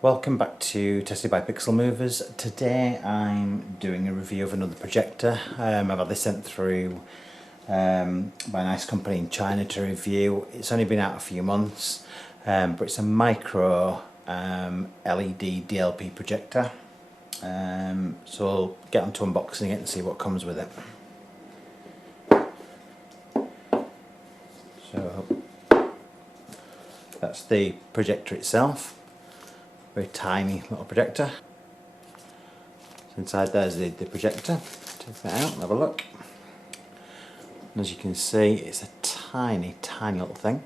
Welcome back to Tested by Pixel Movers. Today I'm doing a review of another projector. I've had this sent through by a nice company in China to review. It's only been out a few months, but it's a micro LED DLP projector. So we'll get on to unboxing it and see what comes with it. So that's the projector itself. Very tiny little projector. So inside there's the projector. Take that out and have a look. And as you can see, it's a tiny little thing.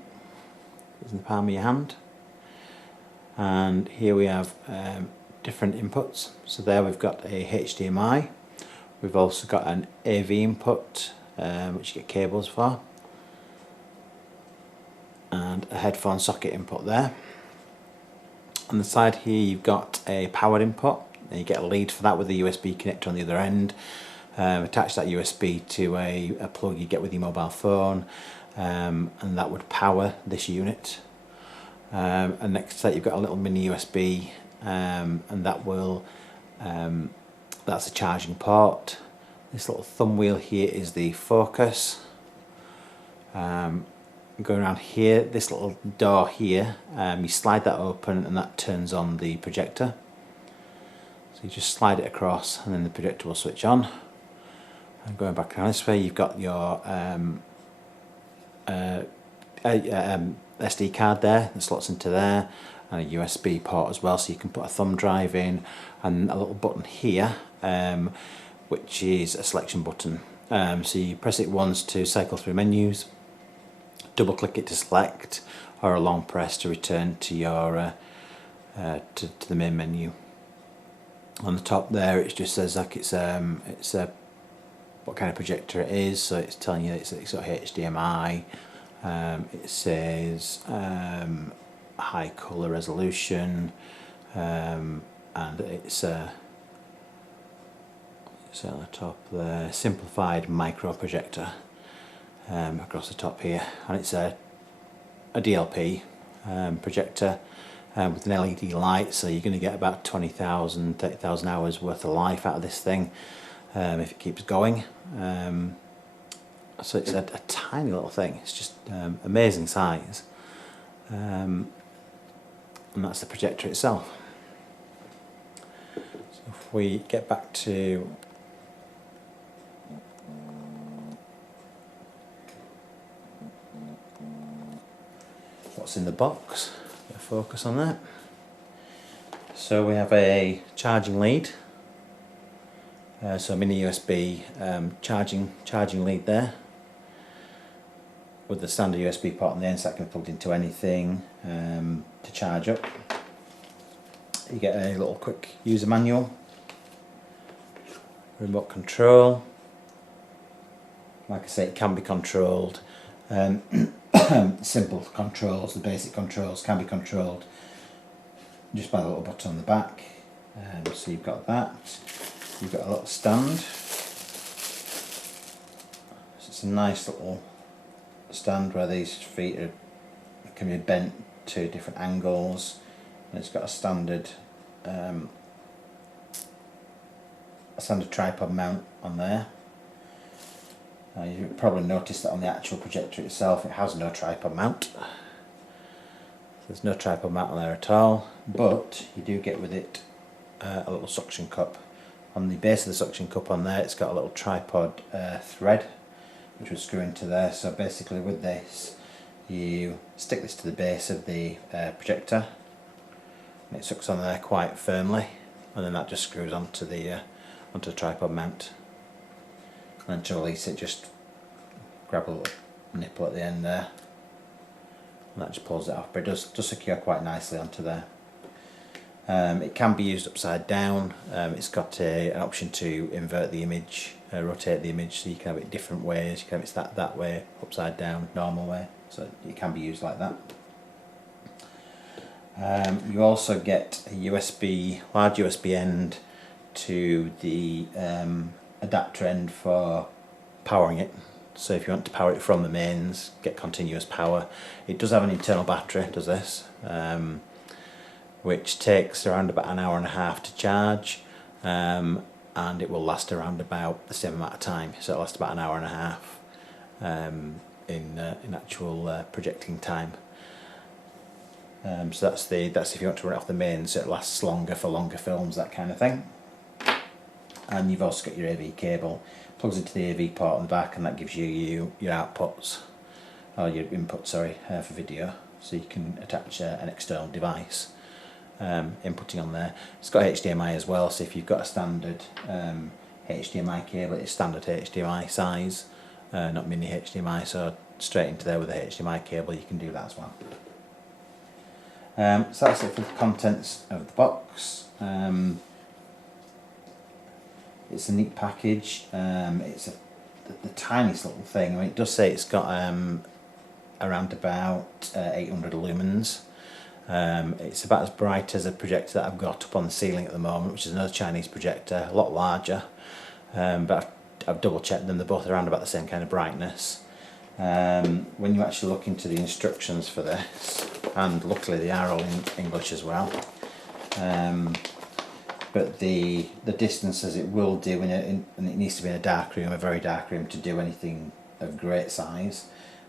It's in the palm of your hand. And here we have different inputs. So there we've got a HDMI. We've also got an AV input, which you get cables for. And a headphone socket input there. On the side here you've got a power input, and you get a lead for that with a USB connector on the other end. Attach that USB to a plug you get with your mobile phone, and that would power this unit. And next to that you've got a little mini USB, and that will that's a charging port. This little thumb wheel here is the focus. Going around here, this little door here, you slide that open and that turns on the projector. So you just slide it across and then the projector will switch on. And going back around this way, you've got your SD card there that slots into there, and a USB port as well, so you can put a thumb drive in, and a little button here, which is a selection button. So you press it once to cycle through menus, double click it to select, or a long press to return to your to the main menu. On the top there it just says like it's what kind of projector it is, so it's telling you it's got HDMI. It says high colour resolution, and it's on the top there, simplified micro projector. Across the top here, and it's a DLP projector with an LED light, so you're going to get about 20,000, 30,000 hours worth of life out of this thing if it keeps going. So it's a tiny little thing, it's just amazing size, and that's the projector itself. So if we get back to what's in the box, get a focus on that. So we have a charging lead, so a mini USB charging lead there, with the standard USB port on the end, so that can be plugged into anything to charge up. You get a little quick user manual, remote control. Like I say, it can be controlled. Simple controls, the basic controls can be controlled just by the little button on the back. So you've got that. You've got a little stand. So it's a nice little stand where these feet can be bent to different angles, and it's got a standard tripod mount on there. You've probably noticed that on the actual projector itself it has no tripod mount. There's no tripod mount on there at all, but you do get with it a little suction cup. On the base of the suction cup on there it's got a little tripod thread which will screw into there. So basically with this you stick this to the base of the projector and it sucks on there quite firmly, and then that just screws onto the tripod mount. And to release it, just grab a little nipple at the end there, and that just pulls it off, but it does secure quite nicely onto there. It can be used upside down. It's got an option to invert the image, rotate the image, so you can have it different ways. You can have it that way, upside down, normal way, so it can be used like that. You also get a large USB end to the adapter end for powering it. So if you want to power it from the mains, get continuous power. It does have an internal battery, does this. which takes around about an hour and a half to charge, and it will last around about the same amount of time, so it'll last about an hour and a half in actual projecting time. So that's if you want to run it off the main, so it lasts longer for longer films, that kind of thing. And you've also got your AV cable, plugs into the AV port on the back, and that gives you your outputs, or your input, sorry, for video, so you can attach an external device inputting on there. It's got HDMI as well, so if you've got a standard HDMI cable, it's standard HDMI size, not mini HDMI, so straight into there with a HDMI cable, you can do that as well. So that's it for the contents of the box. It's a neat package. It's the tiniest little thing. I mean, it does say it's got around about 800 lumens. It's about as bright as a projector that I've got up on the ceiling at the moment, which is another Chinese projector, a lot larger. But I've double checked them, they're both around about the same kind of brightness. When you actually look into the instructions for this, and luckily they are all in English as well, but the distances it will do, and it needs to be in a dark room, a very dark room, to do anything of great size.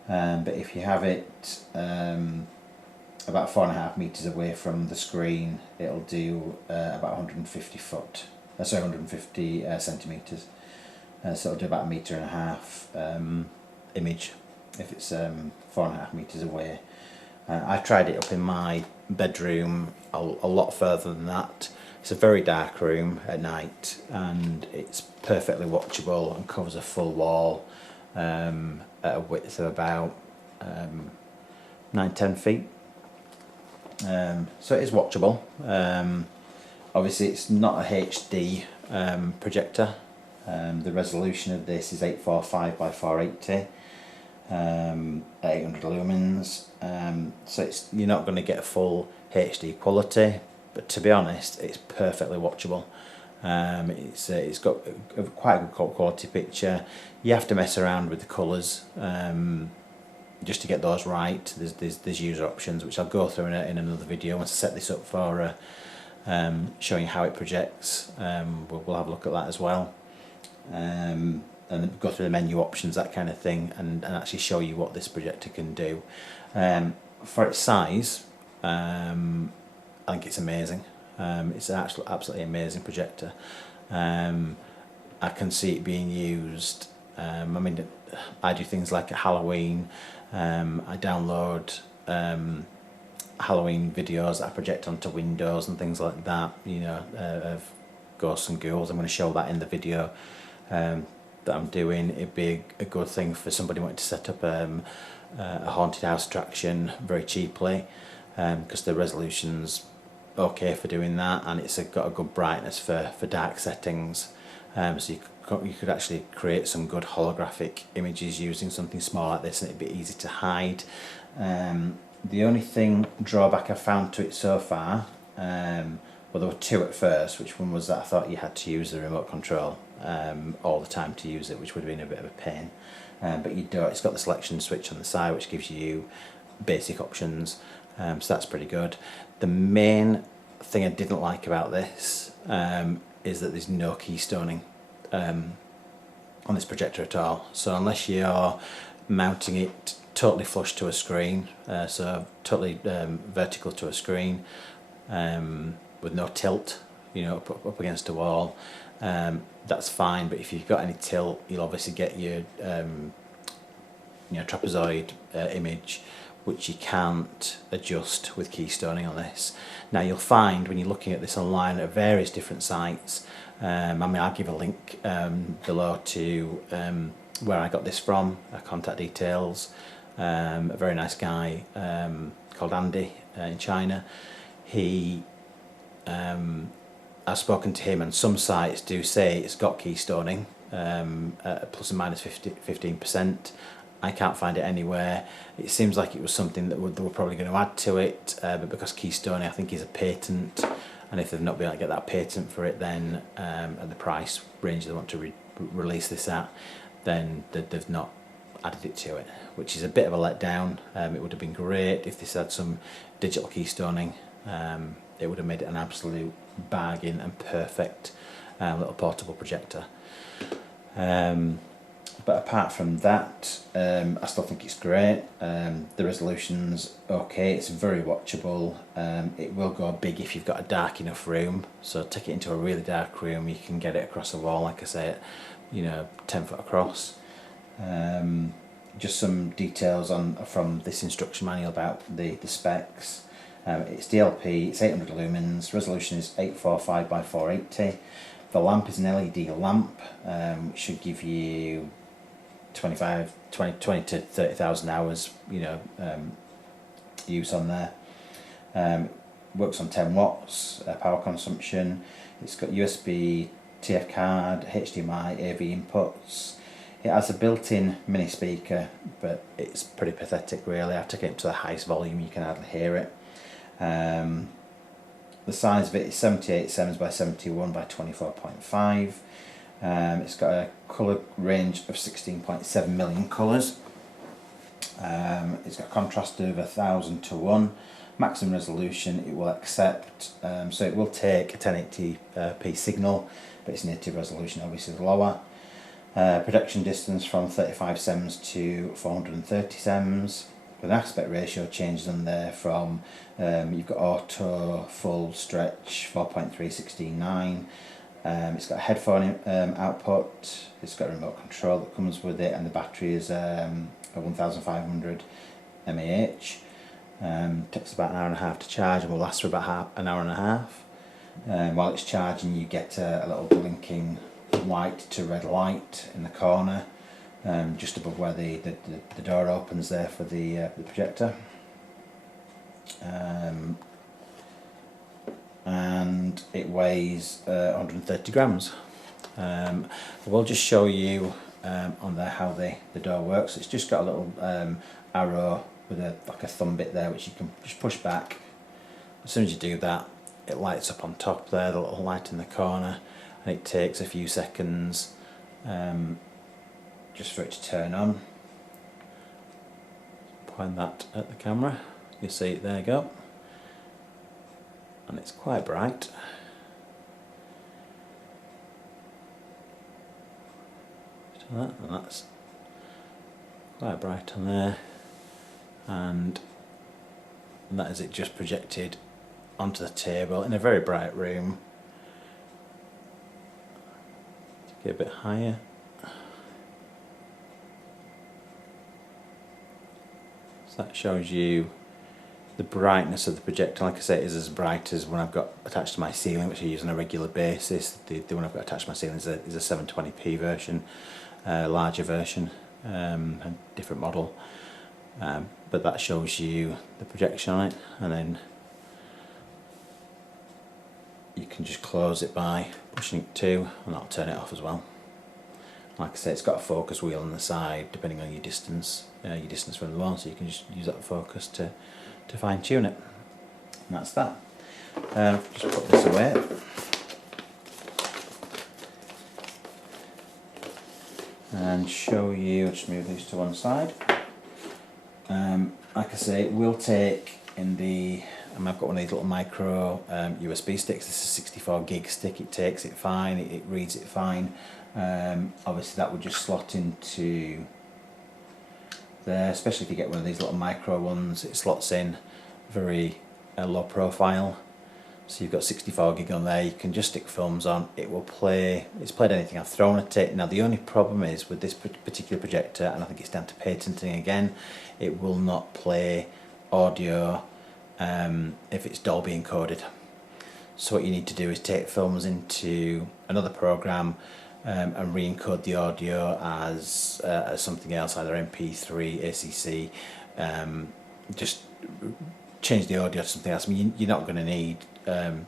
But if you have it about 4.5 meters away from the screen, it'll do about 150 centimeters. So it'll do about 1.5 meters image if it's 4.5 meters away. I tried it up in my bedroom a lot further than that. It's a very dark room at night, and it's perfectly watchable and covers a full wall at a width of about 9-10 feet. So it is watchable. Obviously it's not a HD projector. The resolution of this is 845 by 480, 800 lumens. So you're not going to get full HD quality, but to be honest, it's perfectly watchable. It's got quite a good quality picture. You have to mess around with the colours just to get those right. There's user options, which I'll go through in another video once I set this up for showing how it projects. We'll have a look at that as well, and go through the menu options, that kind of thing, and actually show you what this projector can do. For its size, I think it's amazing. It's an absolutely amazing projector. I can see it being used. I mean, I do things like at Halloween. I download Halloween videos that I project onto windows and things like that, you know, of ghosts and ghouls. I'm going to show that in the video that I'm doing. It'd be a good thing for somebody wanting to set up a haunted house attraction very cheaply, because the resolution's okay for doing that, and it's got a good brightness for dark settings. So you could actually create some good holographic images using something small like this, and it'd be easy to hide. The only drawback I've found to it so far, well, there were two at first. Which one was that I thought you had to use the remote control all the time to use it, which would have been a bit of a pain. But you don't. It's got the selection switch on the side, which gives you basic options. So that's pretty good. The main thing I didn't like about this is that there's no keystoning on this projector at all. So unless you're mounting it totally flush to a screen, so totally vertical to a screen, with no tilt, you know, up against a wall, that's fine. But if you've got any tilt, you'll obviously get your trapezoid image, which you can't adjust with keystoning on this. Now you'll find when you're looking at this online at various different sites, I mean, I'll give a link below to where I got this from, contact details. A very nice guy called Andy in China. I've spoken to him, and some sites do say it's got keystoning, plus or minus 15%. I can't find it anywhere. It seems like it was something that they were probably going to add to it, but because keystoning I think is a patent, and if they've not been able to get that patent for it, then at the price range they want to release this at, then they've not added it to it, which is a bit of a letdown. It would have been great if this had some digital keystoning, it would have made it an absolute bargain and perfect little portable projector. But apart from that, I still think it's great. The resolution's okay, it's very watchable. It will go big if you've got a dark enough room, so take it into a really dark room, you can get it across the wall, like I say, 10 foot across. Just some details from this instruction manual about the specs. It's DLP, it's 800 lumens, resolution is 845 by 480. The lamp is an LED lamp, which should give you 20 to 30,000 hours, use on there. Works on 10 watts power consumption. It's got USB TF card, HDMI, AV inputs. It has a built-in mini speaker, but it's pretty pathetic really. I took it to the highest volume, you can hardly hear it. The size of it is 78 sems by 71 by 24.5. It's got a colour range of 16.7 million colours. It's got contrast of 1000 to 1. Maximum resolution it will accept, so it will take a 1080p signal, but its native resolution obviously is lower. Projection distance from 35 sems to 430 sems. With aspect ratio changes on there from, you've got auto, full, stretch, 4.369. It's got a headphone output, it's got a remote control that comes with it, and the battery is a 1500 mAh. Takes about an hour and a half to charge and will last for about an hour and a half. While it's charging, you get a little blinking white to red light in the corner, just above where the door opens there for the projector. And it weighs 130 grams. I will just show you on there how the door works. It's just got a little arrow with like a thumb bit there, which you can just push back. As soon as you do that, it lights up on top there, the little light in the corner, and it takes a few seconds just for it to turn on. Point that at the camera, you see it, there you go, and it's quite bright. And that's quite bright on there, and that is it just projected onto the table in a very bright room. Get a bit higher. So that shows you the brightness of the projector. Like I say, it is as bright as when I've got attached to my ceiling, which I use on a regular basis. The one I've got attached to my ceiling is a 720p version, larger version, a different model. But that shows you the projection on it, and then you can just close it by pushing it to, and that'll turn it off as well. Like I say, it's got a focus wheel on the side depending on your distance from the wall, so you can just use that focus to fine tune it. And that's that. Just put this away. And show you, I'll just move these to one side. Like I say, it will take in the, I've got one of these little micro USB sticks. This is a 64 gig stick. It takes it fine, it reads it fine. Obviously that would just slot into there, especially if you get one of these little micro ones. It slots in very low profile, so you've got 64 gig on there. You can just stick films on, it will play. It's played anything I've thrown at it. Now the only problem is with this particular projector, and I think it's down to patenting again, it will not play audio if it's Dolby encoded. So what you need to do is take films into another program and re-encode the audio as something else, either MP3, ACC. Just change the audio to something else. I mean, you're not going to need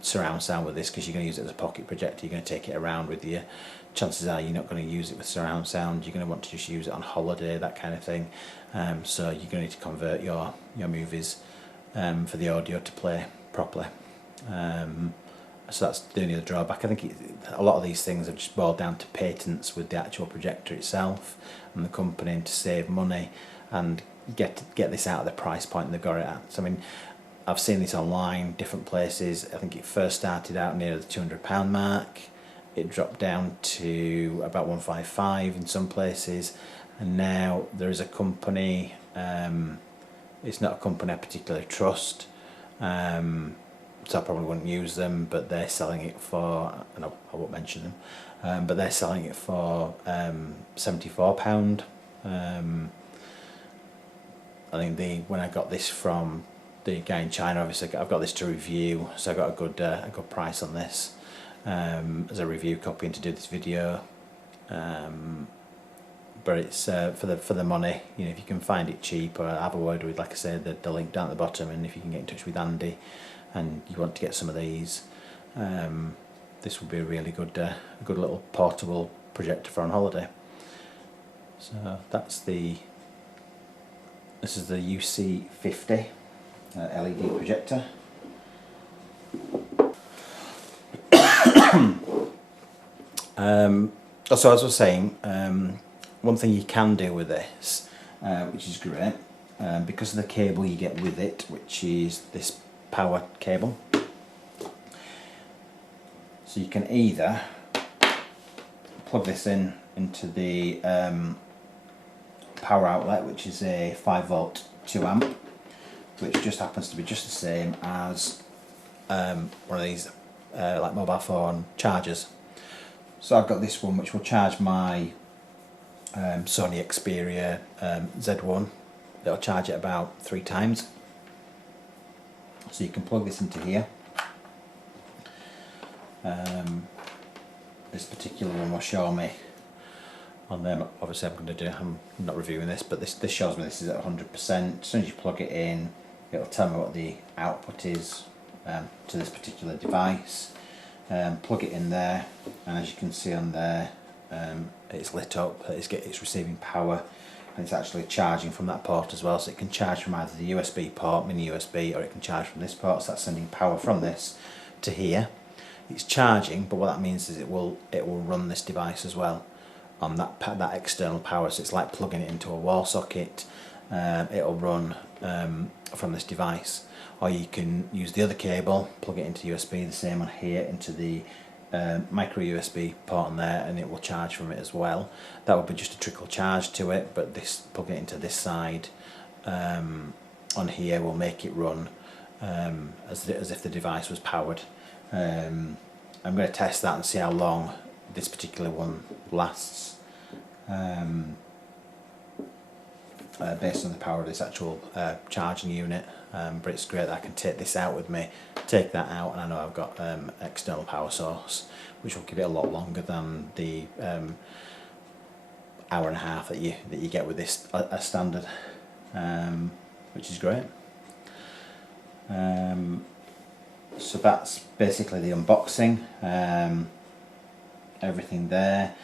surround sound with this, because you're going to use it as a pocket projector. You're going to take it around with you. Chances are you're not going to use it with surround sound. You're going to want to just use it on holiday, that kind of thing. So you're going to need to convert your movies for the audio to play properly. So that's the only other drawback. I think a lot of these things have just boiled down to patents with the actual projector itself and the company to save money and get this out of the price point they've got it at. So I mean, I've seen this online, different places. I think it first started out near the £200 mark. It dropped down to about 155 in some places, and now there is a company. It's not a company I particularly trust, so I probably wouldn't use them. But they're selling it for, and I won't mention them, but they're selling it for £74. I think when I got this from the guy in China, obviously I've got this to review, so I got a good price on this as a review copy and to do this video. But it's for the money. You know, if you can find it cheap, or have a word with, like I said, the link down at the bottom, and if you can get in touch with Andy and you want to get some of these, this would be a really good little portable projector for on holiday. So this is the UC50 LED projector. So as I was saying, one thing you can do with this, which is great, because of the cable you get with it, which is this power cable. So you can either plug this into the power outlet, which is a 5V 2A, which just happens to be just the same as one of these like mobile phone chargers. So I've got this one which will charge my Sony Xperia Z1. It'll charge it about 3 times. So you can plug this into here. This particular one will show me on them. Obviously I'm not reviewing this, but this shows me this is at 100%. As soon as you plug it in, it'll tell me what the output is to this particular device. Plug it in there, and as you can see on there, it's lit up, it's receiving power, and it's actually charging from that port as well. So it can charge from either the USB port, mini USB, or it can charge from this port. So that's sending power from this to here. It's charging, but what that means is it will run this device as well on that external power. So it's like plugging it into a wall socket. It'll run from this device, or you can use the other cable, plug it into USB, the same on here, into the micro USB port on there, and it will charge from it as well. That would be just a trickle charge to it, but this, plugging it into this side on here, will make it run as if the device was powered. I'm going to test that and see how long this particular one lasts, based on the power of this actual charging unit. But it's great that I can take this out with me, take that out, and I know I've got external power source, which will give it a lot longer than the hour and a half that you get with this as standard, which is great. So that's basically the unboxing. Everything there.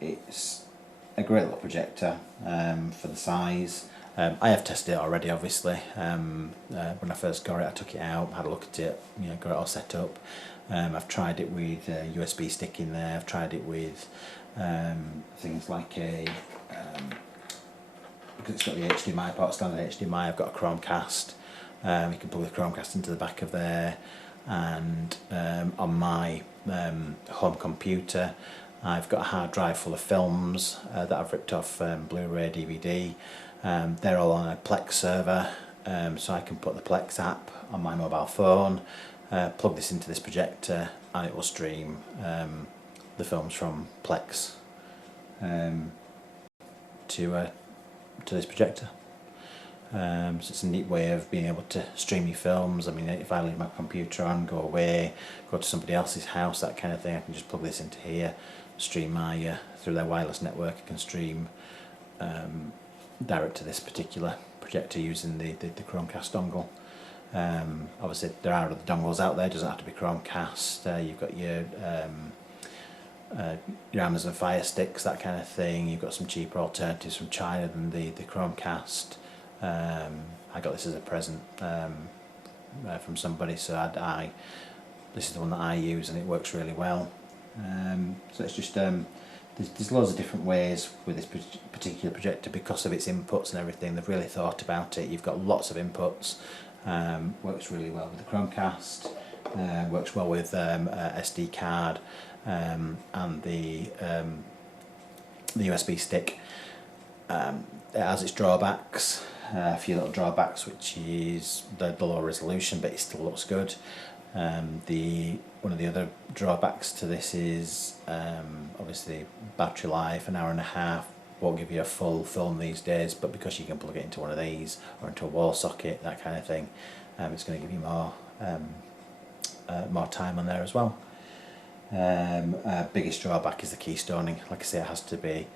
It's a great little projector for the size. I have tested it already, obviously. When I first got it, I took it out, had a look at it, got it all set up. I've tried it with a USB stick in there. I've tried it with things like because it's got the HDMI port, standard HDMI. I've got a Chromecast. You can plug the Chromecast into the back of there, and on my home computer, I've got a hard drive full of films that I've ripped off Blu-ray, DVD. They're all on a Plex server, so I can put the Plex app on my mobile phone, plug this into this projector, and it will stream the films from Plex to this projector. So it's a neat way of being able to stream your films. I mean, if I leave my computer on, go away, go to somebody else's house, that kind of thing, I can just plug this into here, stream my through their wireless network. I can stream direct to this particular projector using the Chromecast dongle. Obviously there are other dongles out there, it doesn't have to be Chromecast. You've got your Amazon Fire Sticks, that kind of thing. You've got some cheaper alternatives from China than the Chromecast. I got this as a present from somebody, so this is the one that I use, and it works really well. So it's just there's loads of different ways with this particular projector because of its inputs and everything. They've really thought about it. You've got lots of inputs, Works really well with the Chromecast, works well with SD card and the USB stick. It has its drawbacks, a few little drawbacks, which is the low resolution, but it still looks good. One of the other drawbacks to this is obviously battery life, an hour and a half. Won't give you a full film these days, but because you can plug it into one of these or into a wall socket, that kind of thing, it's going to give you more time on there as well. Biggest drawback is the keystoning. Like I say, it has to be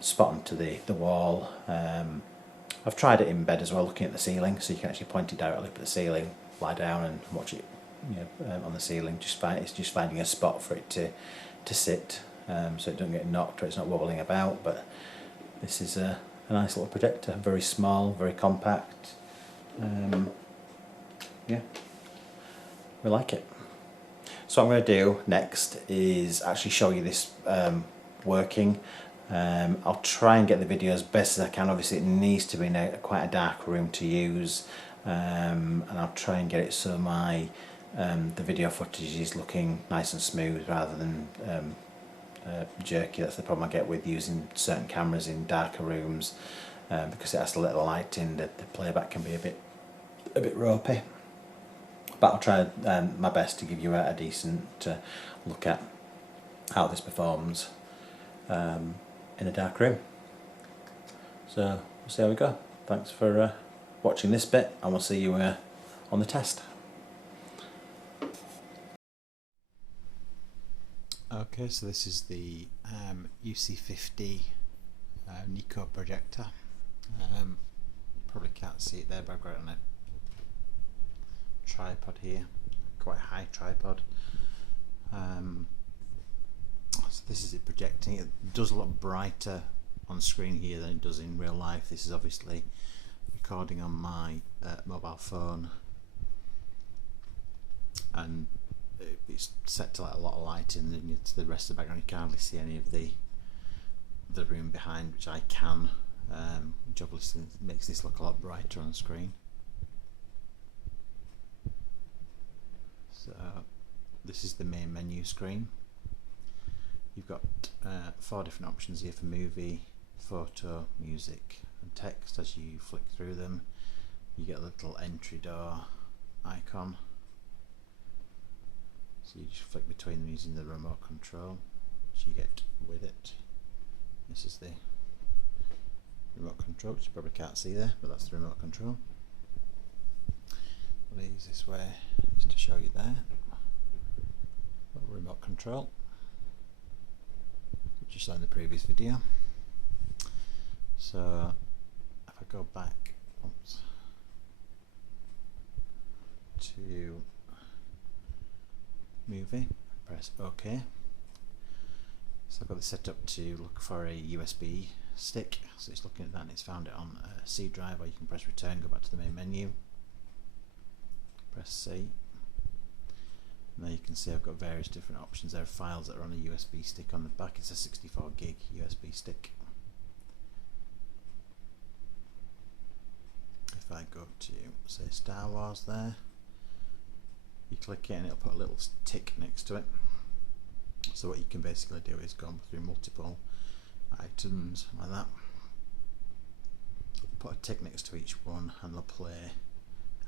spot on to the wall. I've tried it in bed as well, looking at the ceiling, so you can actually point it directly up at the ceiling, lie down and watch it, on the ceiling. It's just finding a spot for it to sit, so it doesn't get knocked or it's not wobbling about. But this is a nice little projector, very small, very compact. Yeah, we like it. So what I'm going to do next is actually show you this working. I'll try and get the video as best as I can. Obviously it needs to be in quite a dark room to use, and I'll try and get it so the video footage is looking nice and smooth rather than jerky. That's the problem I get with using certain cameras in darker rooms, because it has a little light in, the playback can be a bit ropey. But I'll try my best to give you a decent look at how this performs in a dark room. So we'll see how we go. Thanks for watching this bit, and we'll see you on the test. Okay, so this is the UC50 decode projector. Probably can't see it there, but I've got it on a tripod here, quite a high tripod. So this is it projecting. It does a lot brighter on screen here than it does in real life. This is obviously recording on my mobile phone, and it's set to like a lot of lighting, and to the rest of the background you can't hardly see any of the room behind, which I can, which obviously makes this look a lot brighter on the screen. So this is the main menu screen. You've got 4 different options here for movie, photo, music and text. As you flick through them, you get a little entry door icon, so you just flick between them using the remote control, which you get with it. This is the remote control, which you probably can't see there, but that's the remote control. The easiest way is to show you there. Remote control, which you saw in the previous video. So if I go back to movie, press OK. So I've got this set up to look for a USB stick. So it's looking at that and it's found it on a C drive, or you can press return, go back to the main menu, press C. Now you can see I've got various different options. There are files that are on a USB stick on the back. It's a 64 gig USB stick. If I go to, say, Star Wars there, you click it and it'll put a little tick next to it. So what you can basically do is go through multiple items like that, put a tick next to each one, and they'll play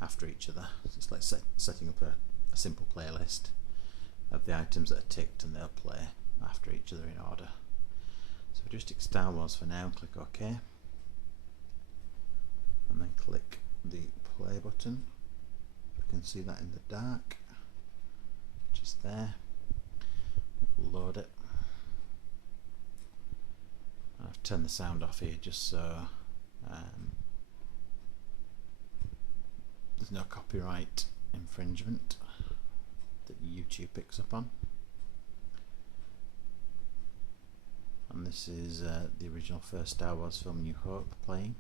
after each other. So it's like setting up a simple playlist of the items that are ticked, and they'll play after each other in order. So we'll just tick Star Wars for now, click OK, and then click the play button. You can see that in the dark, just there. Load it. I've turned the sound off here just so there's no copyright infringement that YouTube picks up on. And this is the original first Star Wars film, New Hope, playing.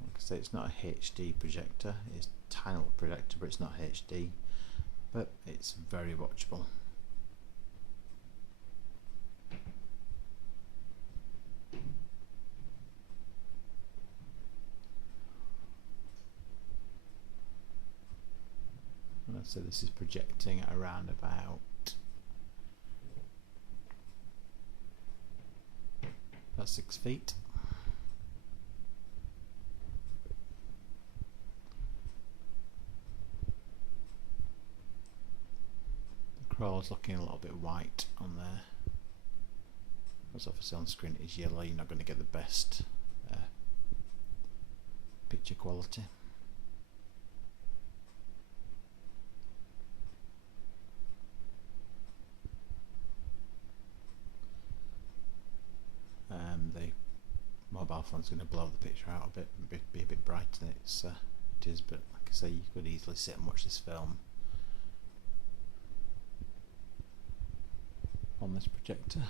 Like I say, it's not a HD projector, it's a tiny little projector, but it's not HD, but it's very watchable. So this is projecting at around about 6 feet. The crawler's looking a little bit white on there. Because obviously on screen it is yellow, you're not going to get the best picture quality. The mobile phone's going to blow the picture out a bit and be a bit brighter than it is, but like I say, you could easily sit and watch this film on this projector.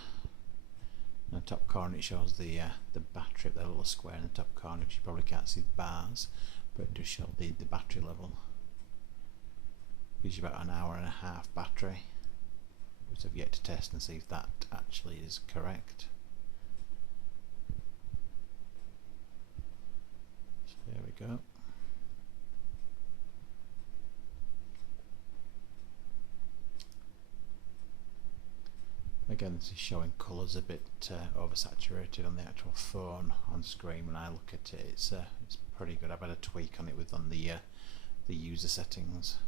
In the top corner it shows the battery, the little square in the top corner, which you probably can't see the bars, but it does show the battery level. Gives you about an hour and a half battery, which I've yet to test and see if that actually is correct. So there we go. Again, this is showing colours a bit oversaturated on the actual phone on screen. When I look at it, it's pretty good. I've had a tweak on it on the user settings.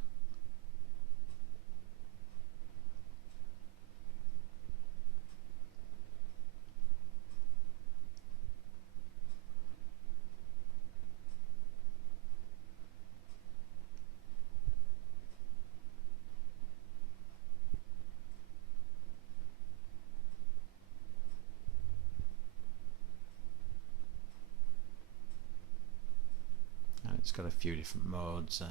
It's got a few different modes.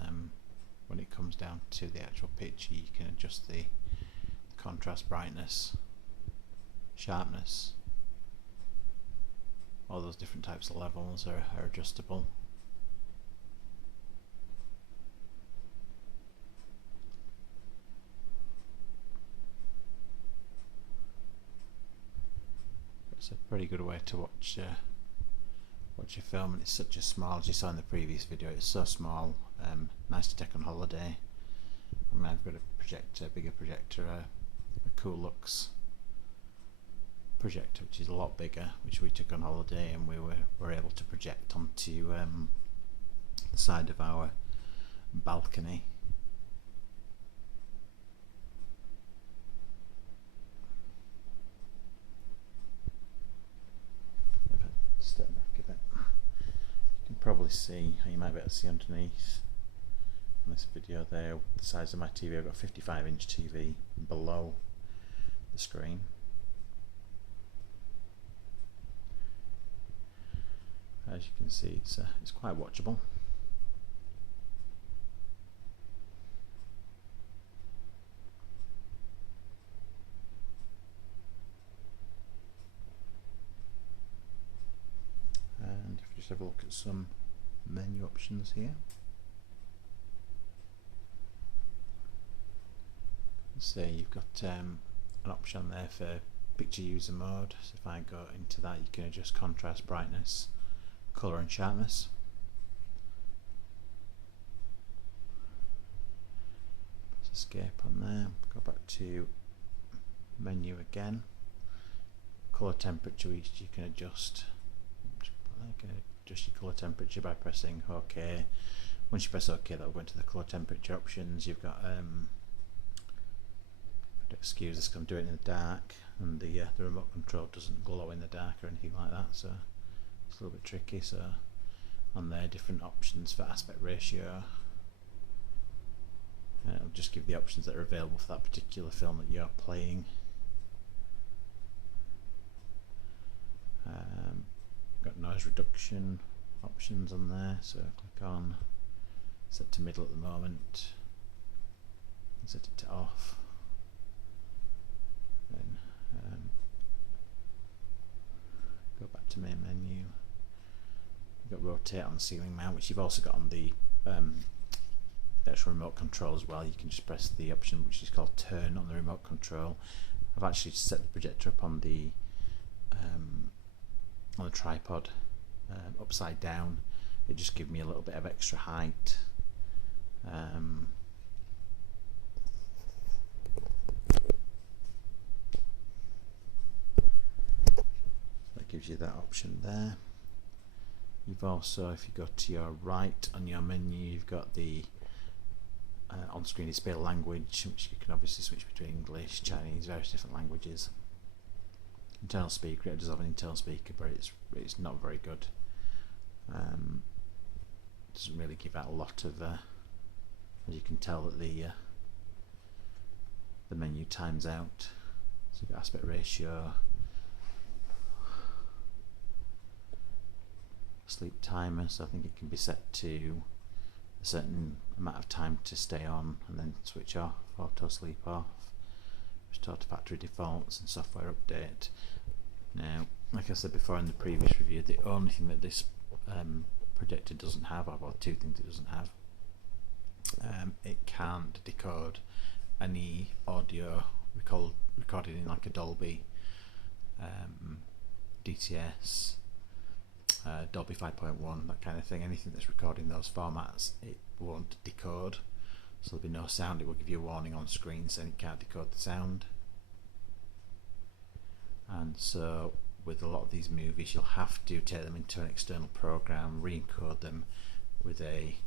When it comes down to the actual picture, you can adjust the contrast, brightness, sharpness. All those different types of levels are adjustable. It's a pretty good way to watch your film, and it's such a small, as you saw in the previous video, it's so small, nice to take on holiday. I mean, I've got a projector, bigger projector, a Coolux projector, which is a lot bigger, which we took on holiday, and we were able to project onto the side of our balcony. Step back a bit. You can probably see, you might be able to see underneath in this video there, the size of my TV. I've got a 55-inch TV below the screen. As you can see, it's quite watchable. And if you just have a look at some menu options here. So you've got an option there for picture user mode. So if I go into that, you can adjust contrast, brightness, colour and sharpness. Let's escape on there, go back to menu again. Colour temperature, which you can adjust. You can adjust your colour temperature by pressing OK. Once you press OK, that will go into the colour temperature options. You've got excuse this because I'm doing it in the dark, and the remote control doesn't glow in the dark or anything like that, so it's a little bit tricky. So on there, different options for aspect ratio, and it'll just give the options that are available for that particular film that you're playing. Got noise reduction options on there, so click on set to middle at the moment, and set it to off. Then go back to main menu. You've got rotate on ceiling mount, which you've also got on the actual remote control as well. You can just press the option which is called turn on the remote control. I've actually set the projector up on the tripod upside down. It just gives me a little bit of extra height. gives you that option there. You've also, if you go to your right on your menu, you've got the on-screen display language, which you can obviously switch between English, Chinese, various different languages. Internal speaker, it does have an internal speaker, but it's not very good. Doesn't really give out a lot of, as you can tell that the menu times out. So you've got aspect ratio, sleep timer, so I think it can be set to a certain amount of time to stay on and then switch off, auto sleep off, restore to factory defaults and software update. Now, like I said before in the previous review, the only thing that this projector doesn't have, or two things it doesn't have, it can't decode any audio recorded in like a Dolby, DTS, Dolby 5.1, that kind of thing. Anything that's recording those formats, it won't decode, so there'll be no sound. It will give you a warning on screen saying it can't decode the sound. And so with a lot of these movies, you'll have to take them into an external program, re-encode them with a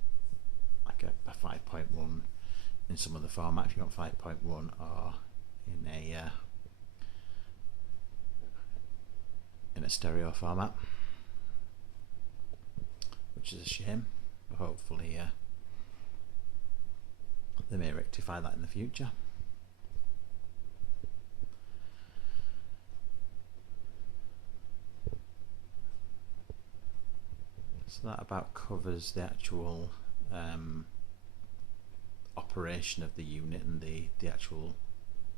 5.1 in some other format if you want 5.1, or in a stereo format, which is a shame, but hopefully they may rectify that in the future. So that about covers the actual operation of the unit and the actual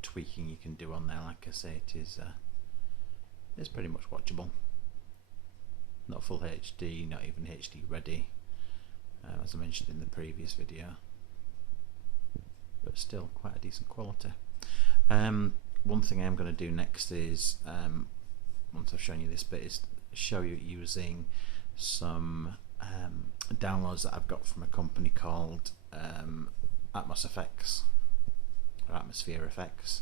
tweaking you can do on there. Like I say, it's pretty much watchable. Not full HD, not even HD ready, as I mentioned in the previous video, but still quite a decent quality. One thing I'm going to do next is, once I've shown you this bit, is show you using some downloads that I've got from a company called ATMOSFX, or ATMOSFX,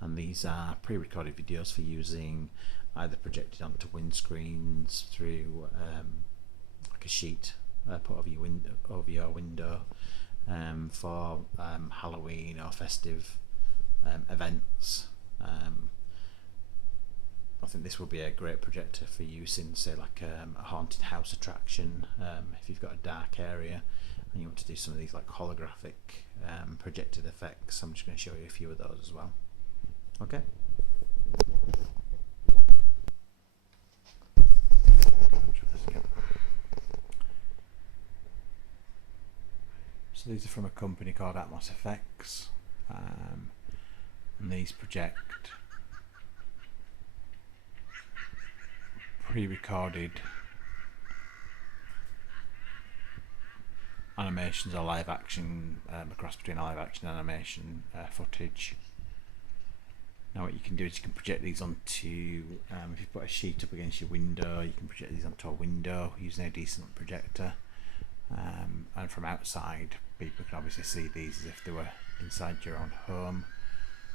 and these are pre-recorded videos for using either projected onto windscreens through like a sheet put over your window for Halloween or festive events. I think this will be a great projector for use in, say, like a haunted house attraction. If you've got a dark area and you want to do some of these like holographic projected effects, I'm just going to show you a few of those as well. Okay. So these are from a company called ATMOSFX, and these project pre-recorded animations or live action, a cross between live action and animation footage. Now what you can do is you can project these onto, if you put a sheet up against your window, you can project these onto a window using a decent projector, and from outside people can obviously see these as if they were inside your own home.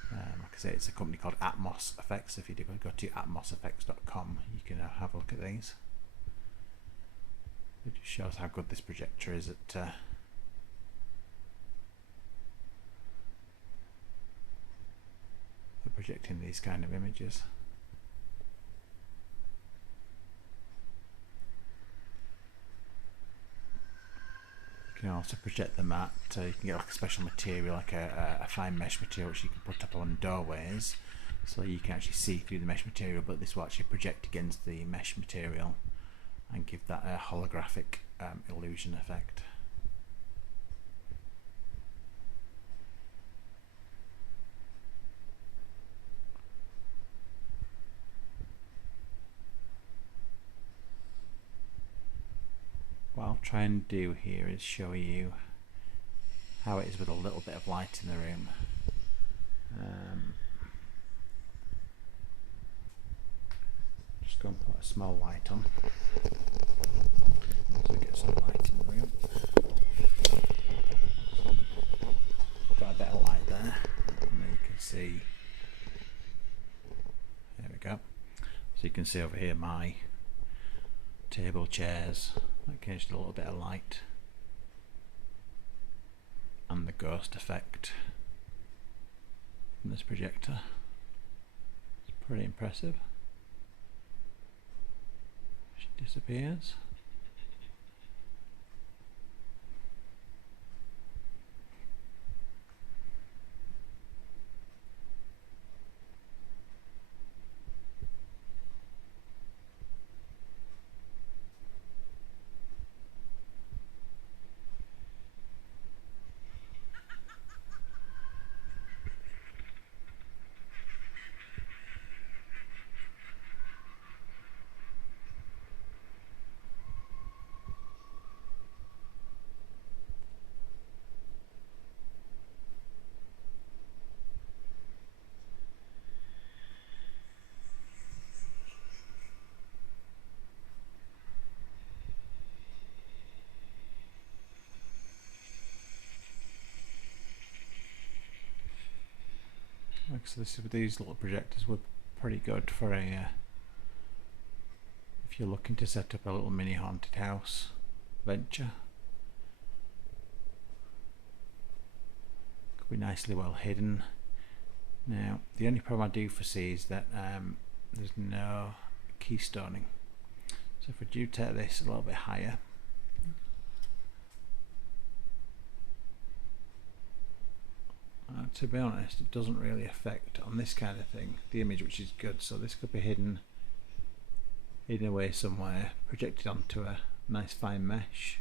Like I say, it's a company called ATMOSFX. If you go to atmosfx.com, you can have a look at these. It just shows how good this projector is at projecting these kind of images. You can also project them at, you can get like a special material, like a fine mesh material, which you can put up on doorways, so you can actually see through the mesh material, but this will actually project against the mesh material and give that a holographic illusion effect. What I'll try and do here is show you how it is with a little bit of light in the room. Just go and put a small light on so we get some light in the room. Got a bit of light there, and then you can see, there we go. So you can see over here my table, chairs, occasionally a little bit of light, and the ghost effect from this projector. It's pretty impressive. She disappears. So these little projectors were pretty good for a if you're looking to set up a little mini haunted house venture. Could be nicely well hidden. Now the only problem I do foresee is that there's no keystoning. So if we do take this a little bit higher, to be honest, it doesn't really affect on this kind of thing the image, which is good. So this could be hidden away somewhere, projected onto a nice fine mesh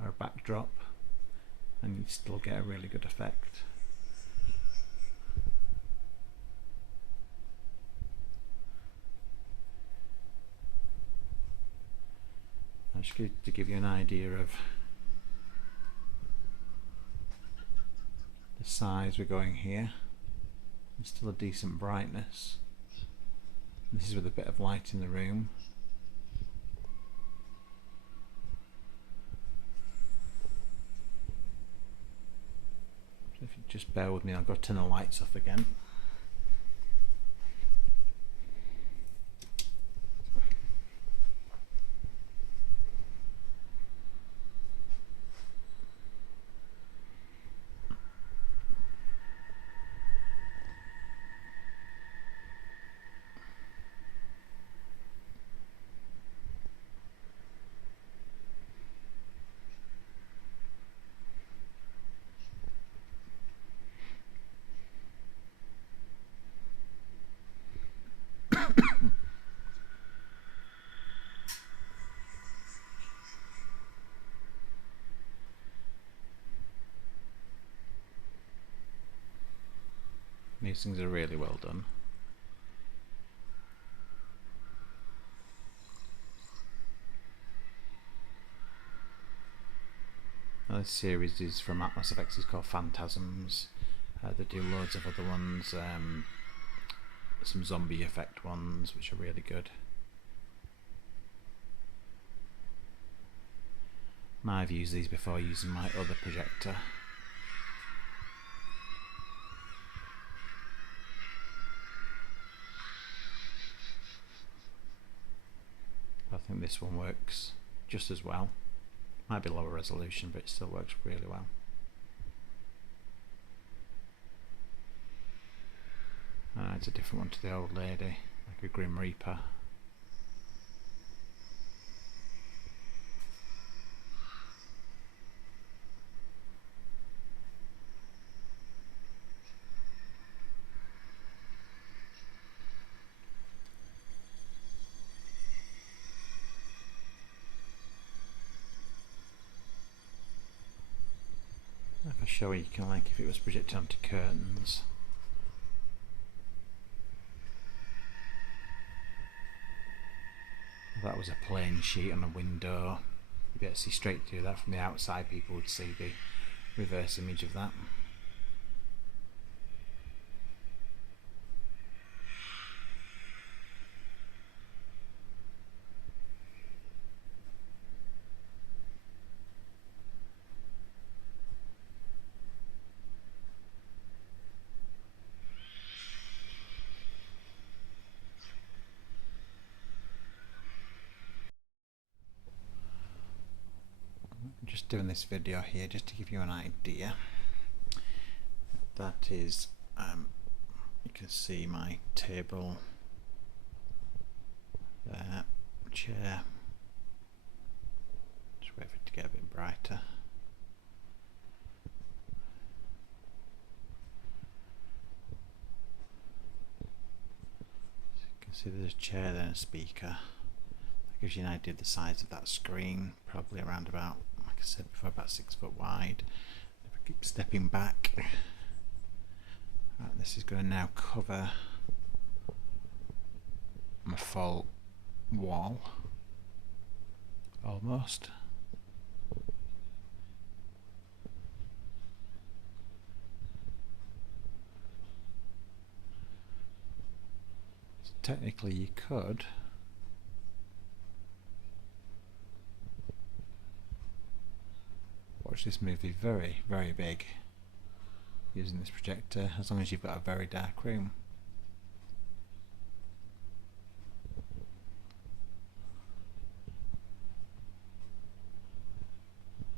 or a backdrop, and you'd still get a really good effect. Just to give you an idea of the size we're going here. There's still a decent brightness. This is with a bit of light in the room. So if you just bear with me, I'll go turn the lights off again. These things are really well done. Now this series is from ATMOSFX, it's called Phantasms. They do loads of other ones, some zombie effect ones which are really good. And I've used these before using my other projector. I think this one works just as well. Might be lower resolution, but it still works really well. It's a different one to the old lady, like a Grim Reaper. If I show you, kind of like if it was projected onto curtains. If that was a plain sheet on a window, you'd be able to see straight through that. From the outside, people would see the reverse image of that. just doing this video here just to give you an idea. That is, you can see my table there, chair. Just wait for it to get a bit brighter. So you can see there's a chair there and a speaker. That gives you an idea of the size of that screen, probably around about, like I said before, about 6 foot wide. If I keep stepping back, right, this is going to now cover my full wall, almost. So technically you could watch this movie very, very big using this projector, as long as you've got a very dark room.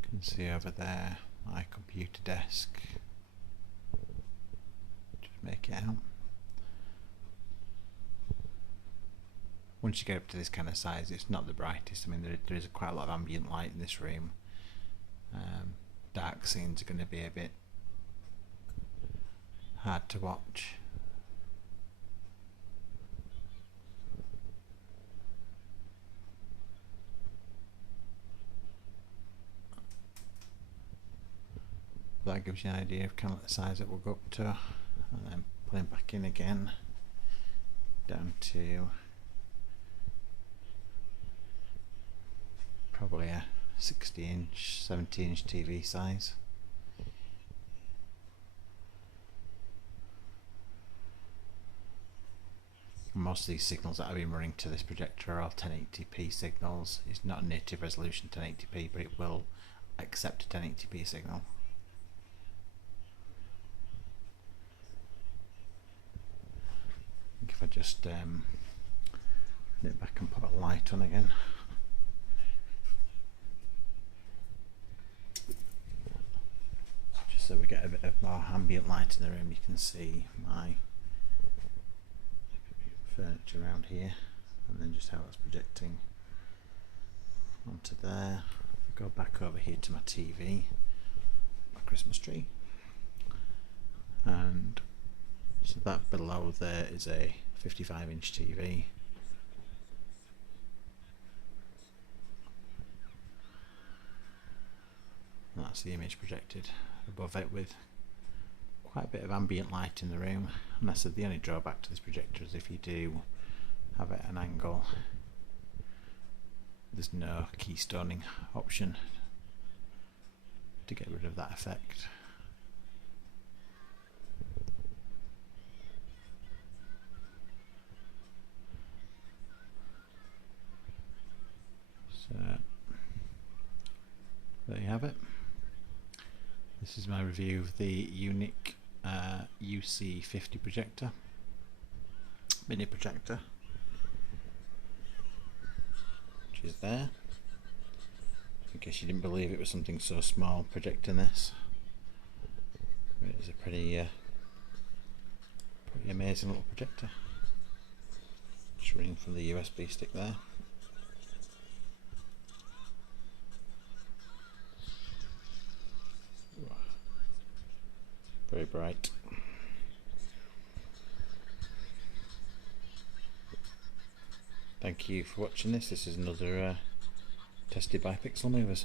You can see over there my computer desk. Just make it out. Once you get up to this kind of size, it's not the brightest. I mean, there is quite a lot of ambient light in this room. Dark scenes are going to be a bit hard to watch. That gives you an idea of kind of the size that we'll go up to, and then pulling back in again down to probably a 60-inch, 70-inch TV size. Most of these signals that I've been running to this projector are all 1080p signals. It's not a native resolution 1080p, but it will accept a 1080p signal. I think if I just nip back and put a light on again. Just so we get a bit of more ambient light in the room, you can see my furniture around here, and then just how it's projecting onto there. If I go back over here to my TV, my Christmas tree, and so that below there is a 55-inch TV. That's the image projected above it with quite a bit of ambient light in the room. And I said the only drawback to this projector is if you do have it at an angle, there's no keystoning option to get rid of that effect. So there you have it. This is my review of the UNIC UC50 projector, mini projector, which is there. I guess you didn't believe it was something so small projecting this, but it's a pretty amazing little projector. Just running from the USB stick there. Very bright. Thank you for watching this. This is another tested by Pixel Movers.